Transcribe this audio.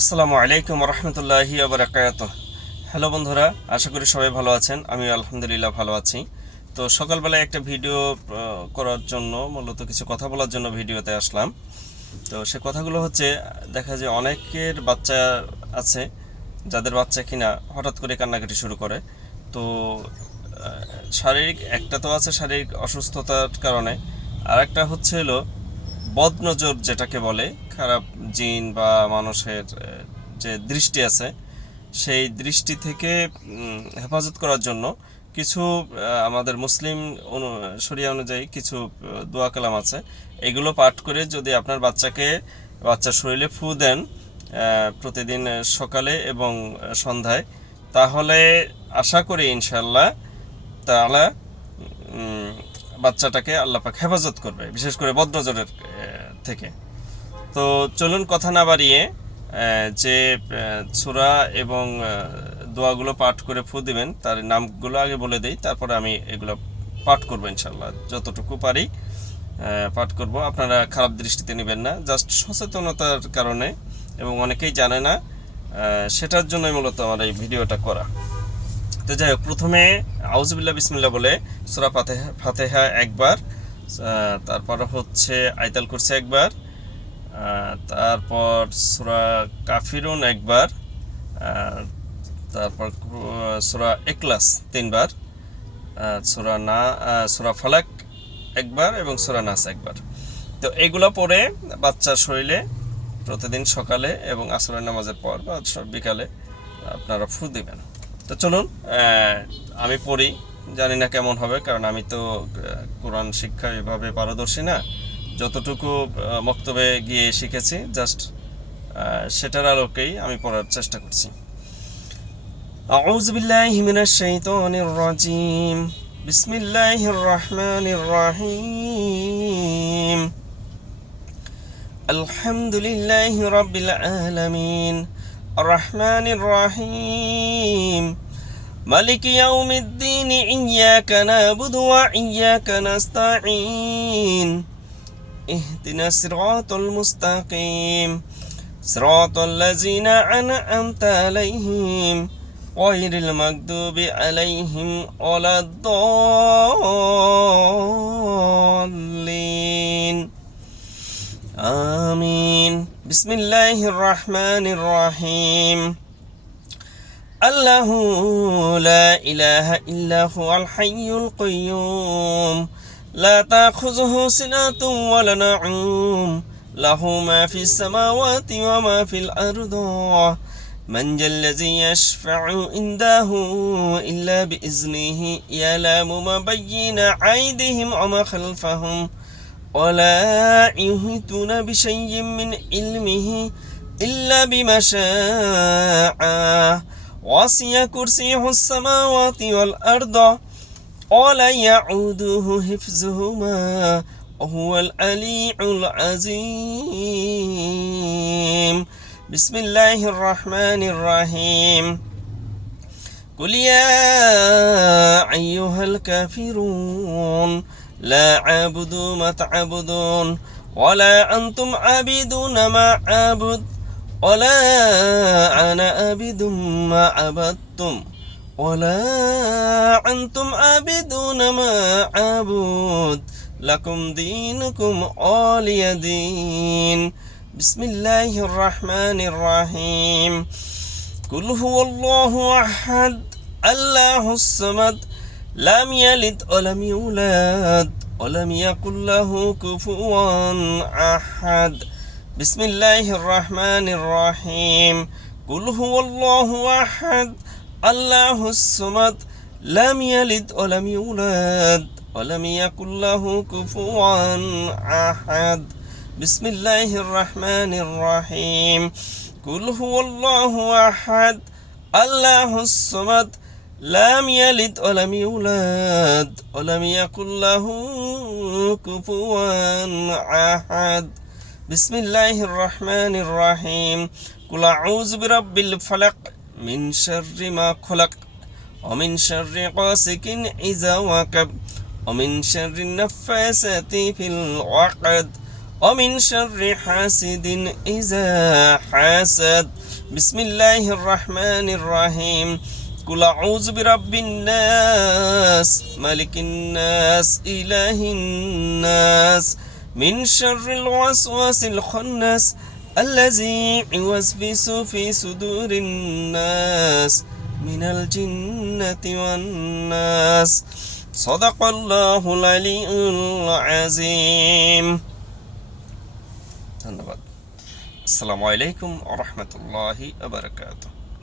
আসসালামু আলাইকুম রহমতুল্লাহি ওয়া বারাকাতুহু। হ্যালো বন্ধুরা, আশা করি সবাই ভালো আছেন। আমি আলহামদুলিল্লাহ ভালো আছি। তো সকালবেলায় একটা ভিডিও করার জন্য, মূলত কিছু কথা বলার জন্য ভিডিওতে আসলাম। তো সে কথাগুলো হচ্ছে, দেখা যায় অনেকের বাচ্চা আছে যাদের বাচ্চা কিনা হঠাৎ করে কান্নাকাটি শুরু করে। তো শারীরিক একটা তো আছে শারীরিক অসুস্থতার কারণে, আর একটা হচ্ছে হলো বদনজর, যেটাকে বলে খারাপ জিন বা মানুষের যে দৃষ্টি আছে, সেই দৃষ্টি থেকে হেফাজত করার জন্য কিছু আমাদের মুসলিম শরিয়া অনুযায়ী কিছু দোয়া কালাম আছে। এগুলো পাঠ করে যদি আপনার বাচ্চার শরীরে ফু দেন প্রতিদিন সকালে এবং সন্ধ্যায়, তাহলে আশা করি ইনশাল্লাহ তাআলা বাচ্চাটাকে আল্লাহ পাক হেফাজত করবে, বিশেষ করে বদনজরের থেকে। তো চলুন কথা না বাড়িয়ে যে সূরা এবং দোয়াগুলো পাঠ করে ফু দিবেন তার নামগুলো আগে বলে দেই, তারপরে আমি এগুলো পাঠ করব ইনশাল্লাহ, যতটুকু পারি পাঠ করব। আপনারা খারাপ দৃষ্টিতে নেবেন না, জাস্ট সচেতনতার কারণে, এবং অনেকেই জানে না, সেটার জন্যই মূলত আমার এই ভিডিওটা করা। তো যাই হোক, প্রথমে আউযুবিল্লাহ বিসমিল্লাহ বলে সূরা ফাতিহা একবার, তারপর হচ্ছে আয়াতুল কুরসি একবার, তারপর সূরা কাফিরুন একবার, তারপর সূরা ইখলাস তিনবার, সূরা ফালাক একবার এবং সূরা নাস একবার। তো এগুলো পরে বাচ্চার শরীরে প্রতিদিন সকালে এবং আসরের নামাজের পর বা বিকালে আপনারা ফু দিবেন। তো চলুন আমি পড়ি, জানি না কেমন হবে, কারণ আমি তো কোরআন শিক্ষা এভাবে পারদর্শী না। যতটুকু মক্তবে গিয়ে শিখেছি জাস্ট সেটার আলোকেই আমি পড়ার চেষ্টা করছি। আউযু বিল্লাহি মিনাশ শাইতানির রাজিম। বিসমিল্লাহির রহমানির রহিম। আলহামদুলিল্লাহি রাব্বিল আলামিন আর রহমানির রহিম মালিকি ইয়াউমিদ্দিন ইয়্যাকা না'বুদু ওয়া ইয়্যাকা নাস্তাঈন ইহদিনাস সিরাতাল মুস্তাকিম সিরাতাল লাযিনা আন'আমতা আলাইহিম গায়রিল মাগদুবি আলাইহিম ওয়ালাদ-দাল্লিন। আমিন। বিসমিল্লাহির রহমানির রহিম। আল্লাহু লা ইলাহা ইল্লা হুয়াল হাইয়ুল কাইয়্যুম লা তাখুযুহু সিনাতুন ওয়া লা নাউম লাহু মা ফিস সামাওয়াতি ওয়া মা ফিল আরদি মান জাল্লাযী ইয়াশফা'ু ইনদাহু ইল্লা বিইজনিহি ইয়ালামু মা বাইনা আইদিহিম ওয়া মা খালফাহুম ওয়া লা ইউহিতুনা বিশাইই্যিন মিন ইলমিহি ইল্লা বিমা শাআ وسع كرسيه السماوات والأرض ولا يعوده حفظهما وهو العلي العظيم. بسم الله الرحمن الرحيم. قل يا أيها الكافرون لا أعبد ما تعبدون ولا أنتم عابدون ما أعبد ولا أنا عابد ما عبدتم ولا أنتم عابدون ما أعبد لكم دينكم ولي دين. بسم الله الرحمن الرحيم. قل هو الله أحد الله الصمد لم يلد ولم يولد ولم يكن له كفوا أحد. بسم الله الرحمن الرحيم. قل هو الله أحد الله الصمد لم يلد ولم يولد ولم يكن له كفوا أحد. بسم الله الرحمن الرحيم. قل هو الله أحد الله الصمد لم يلد ولم يولد ولم يكن له كفوا أحد. بسم الله الرحمن الرحيم. قل أعوذ برب الفلق من شر ما خلق ومن شر غاسق إذا وقب ومن شر النفاثات في العقد ومن شر حاسد إذا حسد বিসমিল্লাহির রহমানির রহিম কুল আউযু বিরাব্বিন নাস মালিকিন নাস ইলাহিন নাস মিন শাররিল ওয়াসওয়াসিল খান্নাস আল্লাযী ইউওয়াসবিসু ফি সুদুরিন নাস মিনাল জিন্নাতি ওয়ান নাস সাদাকাল্লাহুল আলিয়্যুল আযীম। ধন্যবাদ। আসসালামু আলাইকুম ওয়া রাহমাতুল্লাহি ওয়া বারাকাতুহু।